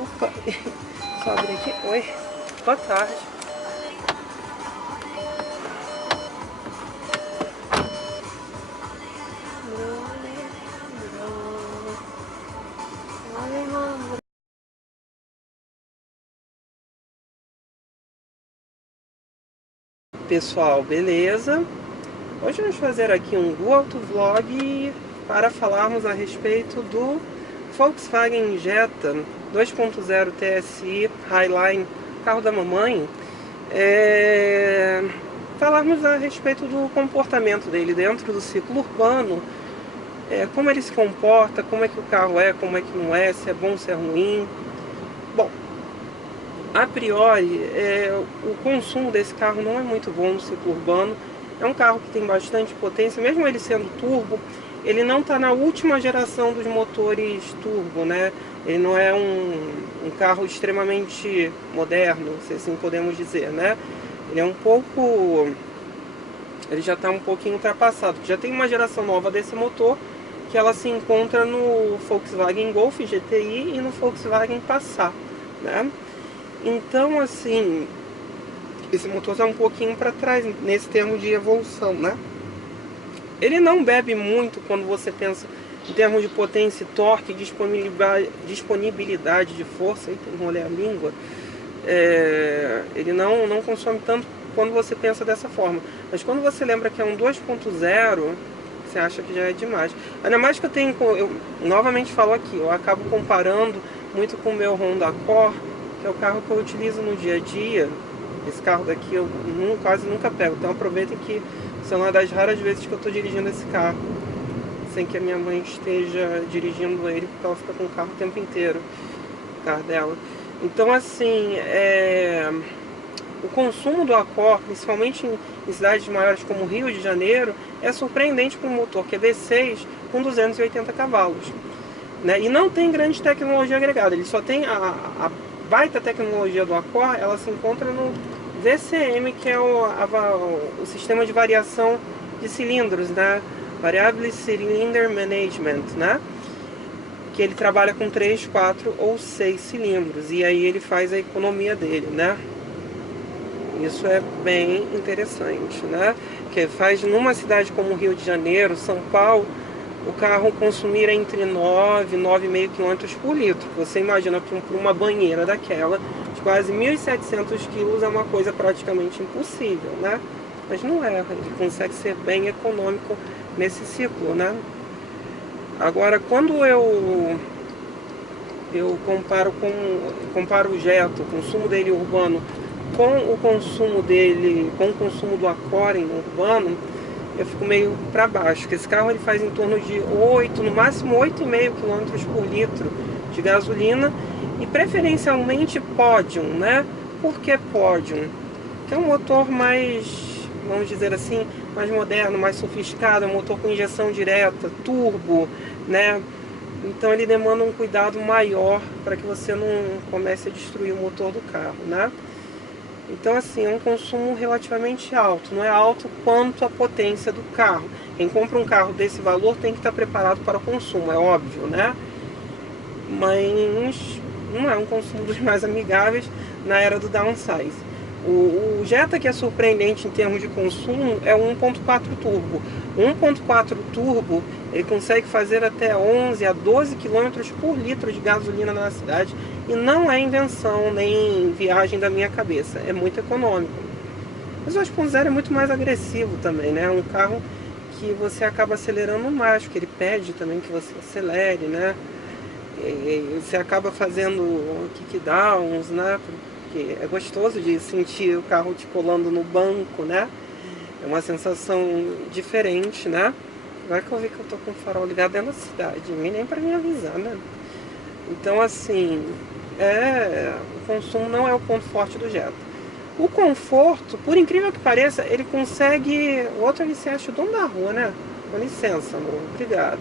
Opa, só abrir aqui. Oi, boa tarde. Pessoal, beleza? Hoje vamos fazer aqui um autovlog para falarmos a respeito do Volkswagen Jetta 2.0 TSI Highline, carro da mamãe. Falarmos a respeito do comportamento dele dentro do ciclo urbano, como ele se comporta, como é que o carro é, como é que não é, se é bom, se é ruim. Bom, a priori, o consumo desse carro não é muito bom no ciclo urbano. É um carro que tem bastante potência, mesmo ele sendo turbo, ele não está na última geração dos motores turbo, né? Ele não é um carro extremamente moderno, se assim podemos dizer, né? Ele é um pouco... ele já está um pouquinho ultrapassado. Já tem uma geração nova desse motor, que ela se encontra no Volkswagen Golf GTI e no Volkswagen Passat, né? Então, assim, esse motor está um pouquinho para trás nesse termo de evolução, né? Ele não bebe muito quando você pensa em termos de potência, torque, disponibilidade de força. Eita, enrolei a língua. Ele não consome tanto quando você pensa dessa forma. Mas quando você lembra que é um 2.0, você acha que já é demais. Ainda mais que eu novamente falo aqui, eu acabo comparando muito com o meu Honda Accord, que é o carro que eu utilizo no dia a dia. Esse carro daqui eu quase nunca pego, então aproveitem que são uma das raras vezes que eu estou dirigindo esse carro sem que a minha mãe esteja dirigindo ele, porque ela fica com o carro o tempo inteiro, o carro dela. Então, assim, o consumo do Accord, principalmente em cidades maiores como Rio de Janeiro, é surpreendente para um motor que é V6 com 280 cavalos, né? E não tem grande tecnologia agregada, ele só tem a baita tecnologia do Accord, ela se encontra no VCM, que é o sistema de variação de cilindros, né? Variable Cylinder Management, né? Que ele trabalha com 3, 4 ou 6 cilindros, e aí ele faz a economia dele, né? Isso é bem interessante, né? Que faz numa cidade como Rio de Janeiro, São Paulo, o carro consumir entre 9 e 9,5 km por litro. Você imagina que por uma banheira daquela, de quase 1.700 kg, é uma coisa praticamente impossível, né? Mas não é, ele consegue ser bem econômico nesse ciclo, né? Agora, quando eu comparo o Jetta, o consumo dele urbano, com o consumo do Accord urbano, eu fico meio para baixo, porque esse carro ele faz em torno de 8, no máximo 8,5 km por litro de gasolina, e preferencialmente Podium, né? Por que Podium? Que é um motor mais, vamos dizer assim, mais moderno, mais sofisticado, é um motor com injeção direta, turbo, né? Então ele demanda um cuidado maior para que você não comece a destruir o motor do carro, né? Então, assim, é um consumo relativamente alto. Não é alto quanto a potência do carro. Quem compra um carro desse valor tem que estar preparado para o consumo, é óbvio, né? Mas não é um consumo dos mais amigáveis na era do downsize. O Jetta, que é surpreendente em termos de consumo, é o 1.4 turbo. O 1.4 turbo, ele consegue fazer até 11 a 12 km por litro de gasolina na cidade, e não é invenção nem viagem da minha cabeça, é muito econômico. Mas o 2.0 é muito mais agressivo também, né? É um carro que você acaba acelerando mais, porque ele pede também que você acelere, né? E você acaba fazendo kickdowns, né? Porque é gostoso de sentir o carro te colando no banco, né? É uma sensação diferente, né? Agora que eu vi que eu tô com o farol ligado dentro da cidade, nem para me avisar, né? Então, assim, o consumo não é o ponto forte do Jetta. O conforto, por incrível que pareça, ele consegue... O outro ali se acha o dono da rua, né? Com licença, amor. Obrigado.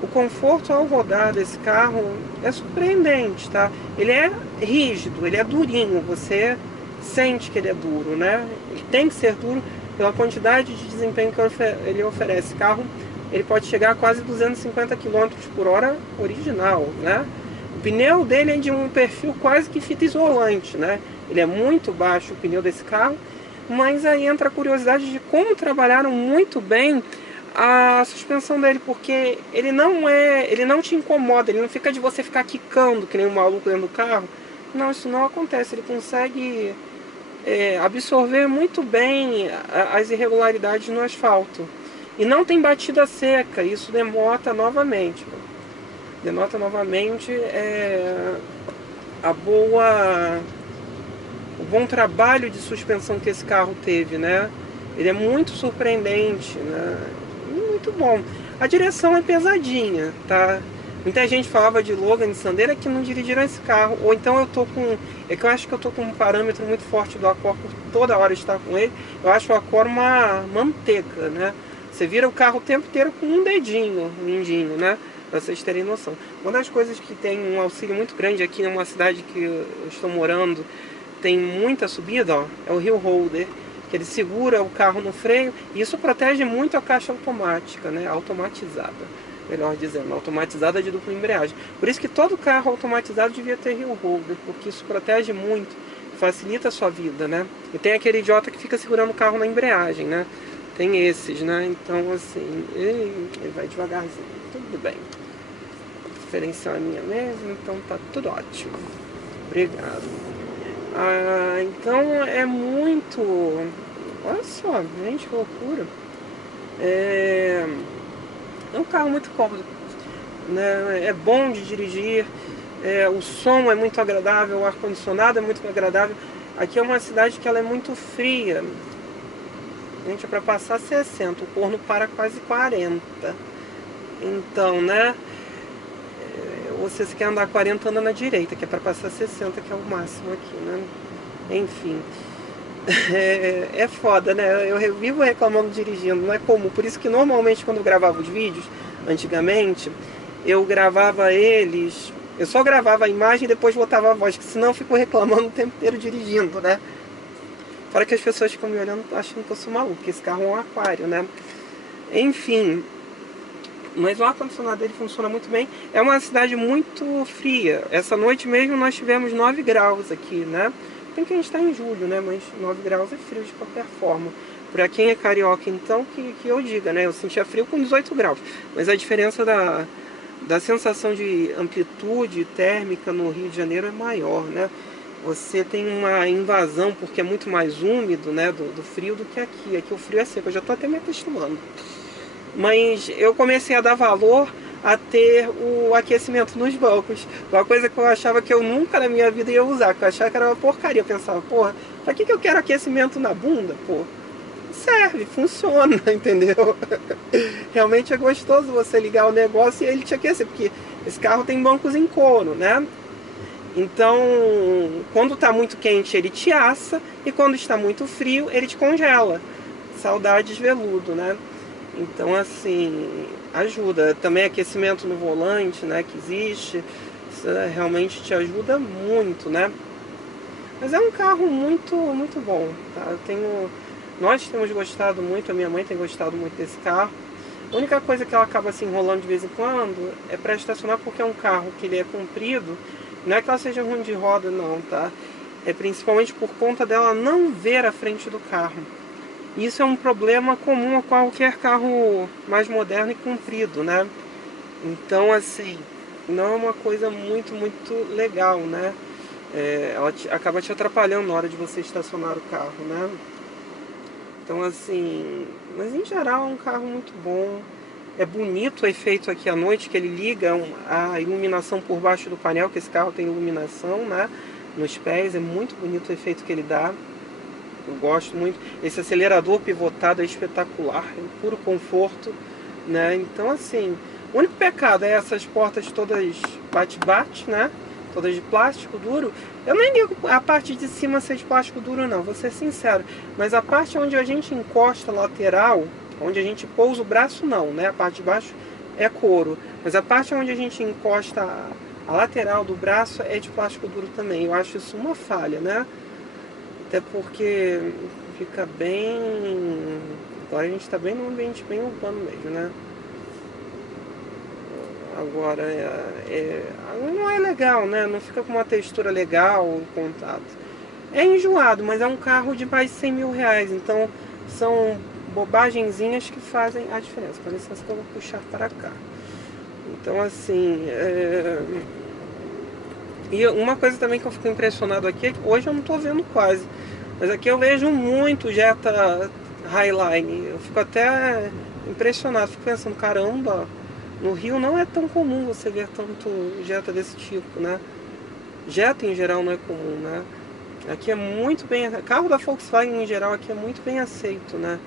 O conforto ao rodar desse carro é surpreendente, tá? Ele é rígido, ele é durinho, você sente que ele é duro, né? Ele tem que ser duro pela quantidade de desempenho que ele oferece. O carro ele pode chegar a quase 250 km por hora original, né? O pneu dele é de um perfil quase que fita isolante, né? Ele é muito baixo o pneu desse carro, mas aí entra a curiosidade de como trabalharam muito bem a suspensão dele, porque ele não te incomoda, ele não fica de você ficar quicando que nem um maluco dentro do carro. Não, isso não acontece, ele consegue absorver muito bem as irregularidades no asfalto. E não tem batida seca, isso denota novamente o bom trabalho de suspensão que esse carro teve, né? Ele é muito surpreendente, né? E muito bom. A direção é pesadinha, tá? Muita gente falava de Logan e Sandero que não dirigiram esse carro. Ou então é que eu acho que eu tô com um parâmetro muito forte do Accord por toda hora estar com ele. Eu acho o Accord uma manteiga, né? Você vira o carro o tempo inteiro com um dedinho, um mindinho, né? Pra vocês terem noção. Uma das coisas que tem um auxílio muito grande aqui numa cidade que eu estou morando, tem muita subida, ó, é o Hill Holder, que ele segura o carro no freio, e isso protege muito a caixa automática, né? Automatizada, melhor dizendo, automatizada de dupla embreagem. Por isso que todo carro automatizado devia ter Hill Holder, porque isso protege muito, facilita a sua vida, né? E tem aquele idiota que fica segurando o carro na embreagem, né? Tem esses, né? Então, assim, ele vai devagarzinho, tudo bem. A diferencial é minha mesmo, então tá tudo ótimo. Obrigado. Então é muito... Olha só, gente, que loucura. É um carro muito cômodo, né? É bom de dirigir, o som é muito agradável, o ar-condicionado é muito agradável. Aqui é uma cidade que ela é muito fria. Gente, é para passar 60, o corno para quase 40. Então, né? Você se quer andar 40, anda na direita, que é para passar 60, que é o máximo aqui, né? Enfim. É foda, né? Eu vivo reclamando dirigindo, não é comum. Por isso que normalmente quando eu gravava os vídeos, antigamente, eu gravava eles... Eu só gravava a imagem e depois botava a voz, que senão eu fico reclamando o tempo inteiro dirigindo, né? Fora que as pessoas ficam me olhando achando que eu sou maluco, que esse carro é um aquário, né? Enfim, mas o ar-condicionado dele funciona muito bem. É uma cidade muito fria. Essa noite mesmo nós tivemos 9 graus aqui, né? Tem que a gente está em julho, né? Mas 9 graus é frio de qualquer forma. Para quem é carioca, então, que eu diga, né? Eu sentia frio com 18 graus. Mas a diferença da sensação de amplitude térmica no Rio de Janeiro é maior, né? Você tem uma invasão, porque é muito mais úmido, né, do frio do que aqui. Aqui o frio é seco, eu já estou até me acostumando. Mas eu comecei a dar valor a ter o aquecimento nos bancos. Uma coisa que eu achava que eu nunca na minha vida ia usar, que eu achava que era uma porcaria. Eu pensava, porra, pra que eu quero aquecimento na bunda, pô? Serve, funciona, entendeu? Realmente é gostoso você ligar o negócio e ele te aquecer, porque esse carro tem bancos em couro, né? Então, quando está muito quente, ele te assa, e quando está muito frio, ele te congela. Saudades veludo, né? Então, assim, ajuda. Também aquecimento no volante, né, que existe, isso realmente te ajuda muito, né? Mas é um carro muito, muito bom, tá? Nós temos gostado muito, a minha mãe tem gostado muito desse carro. A única coisa que ela acaba se enrolando de vez em quando é para estacionar, porque é um carro que ele é comprido. Não é que ela seja ruim de roda, não, tá? É principalmente por conta dela não ver a frente do carro. Isso é um problema comum a qualquer carro mais moderno e comprido, né? Então, assim, não é uma coisa muito, muito legal, né? Ela acaba te atrapalhando na hora de você estacionar o carro, né? Então, assim, mas em geral é um carro muito bom. É bonito o efeito aqui à noite, que ele liga a iluminação por baixo do painel, que esse carro tem iluminação, né, nos pés. É muito bonito o efeito que ele dá. Eu gosto muito. Esse acelerador pivotado é espetacular, é puro conforto, né? Então, assim, o único pecado é essas portas todas bate-bate, né? Todas de plástico duro. Eu nem ligo a parte de cima ser de plástico duro, não, vou ser sincero. Mas a parte onde a gente encosta a lateral, onde a gente pousa o braço, não, né? A parte de baixo é couro. Mas a parte onde a gente encosta a lateral do braço é de plástico duro também. Eu acho isso uma falha, né? Até porque fica bem... Agora a gente está bem num ambiente bem urbano mesmo, né? Agora, não é legal, né? Não fica com uma textura legal o contato. É enjoado, mas é um carro de mais de 100 mil reais. Então, são bobagenzinhas que fazem a diferença. Com licença que eu vou puxar para cá. Então, assim... E uma coisa também que eu fico impressionado aqui é que hoje eu não estou vendo quase. Mas aqui eu vejo muito Jetta Highline. Eu fico até impressionado. Fico pensando, caramba... No Rio não é tão comum você ver tanto Jetta desse tipo, né? Jetta em geral não é comum, né? Aqui é muito bem... Carro da Volkswagen em geral aqui é muito bem aceito, né?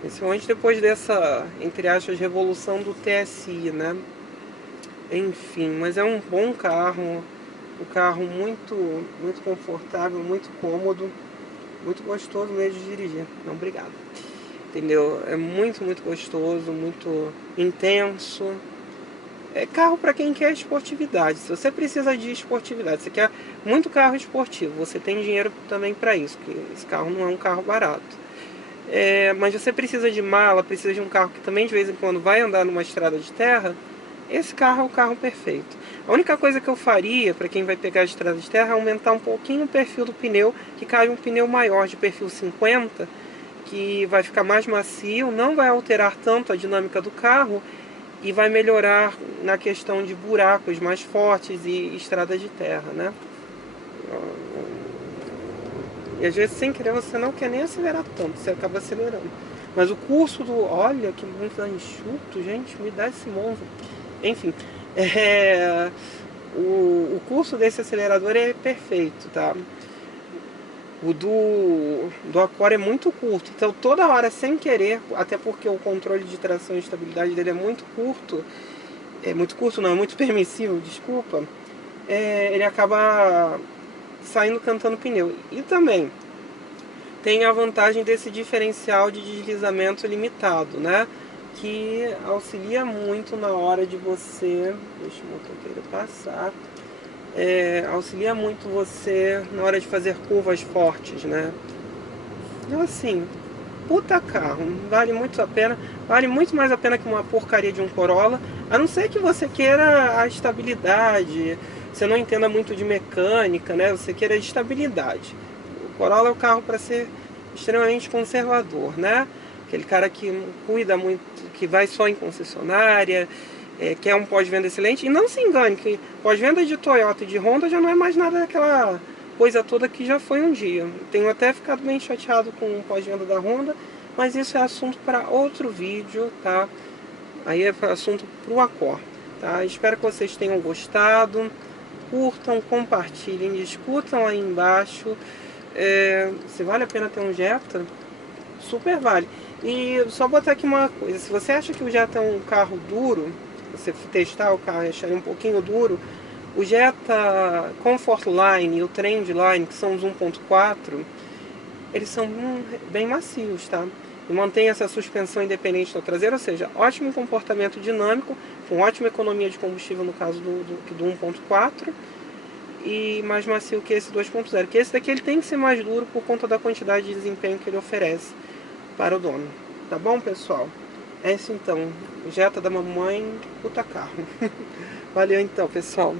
Principalmente depois dessa, entre aspas, revolução do TSI, né? Enfim, mas é um bom carro. Um carro muito, muito confortável, muito cômodo. Muito gostoso mesmo de dirigir. Não, obrigado. Entendeu? É muito, muito gostoso, muito intenso. É carro para quem quer esportividade. Se você precisa de esportividade, você quer muito carro esportivo, você tem dinheiro também para isso, porque esse carro não é um carro barato. Mas você precisa de mala, precisa de um carro que também de vez em quando vai andar numa estrada de terra, esse carro é o carro perfeito. A única coisa que eu faria para quem vai pegar a estrada de terra é aumentar um pouquinho o perfil do pneu, que cai um pneu maior de perfil 50, que vai ficar mais macio, não vai alterar tanto a dinâmica do carro e vai melhorar na questão de buracos mais fortes e estradas de terra, né? E às vezes sem querer você não quer nem acelerar tanto, você acaba acelerando. Mas o curso do... Olha que monstro enxuto, gente, me dá esse monstro. Enfim, o curso desse acelerador é perfeito, tá? O do Accord é muito curto, então toda hora sem querer, até porque o controle de tração e estabilidade dele é muito curto, não, é muito permissivo, desculpa, ele acaba saindo cantando pneu. E também tem a vantagem desse diferencial de deslizamento limitado, né? Que auxilia muito na hora de você... Deixa o motoqueiro passar. Auxilia muito você na hora de fazer curvas fortes, né? Então assim, puta carro, vale muito a pena, vale muito mais a pena que uma porcaria de um Corolla, a não ser que você queira a estabilidade, você não entenda muito de mecânica, né? Você queira estabilidade. O Corolla é o carro para ser extremamente conservador, né? Aquele cara que cuida muito, que vai só em concessionária, que é um pós-venda excelente. E não se engane, que pós-venda de Toyota e de Honda já não é mais nada daquela coisa toda que já foi um dia. Tenho até ficado bem chateado com o pós-venda da Honda, mas isso é assunto para outro vídeo, tá? Aí é assunto para o Accord, tá? Espero que vocês tenham gostado. Curtam, compartilhem, discutam aí embaixo. Se vale a pena ter um Jetta, super vale. E só botar aqui uma coisa, se você acha que o Jetta é um carro duro, você testar o carro e achar ele um pouquinho duro, o Jetta Comfort Line e o Trend Line, que são os 1.4, eles são bem macios, tá? E mantém essa suspensão independente da traseira, ou seja, ótimo comportamento dinâmico, com ótima economia de combustível no caso do 1.4, e mais macio que esse 2.0, que esse daqui ele tem que ser mais duro por conta da quantidade de desempenho que ele oferece para o dono. Tá bom, pessoal? É isso então, Jetta da mamãe, puta carro. Valeu então, pessoal.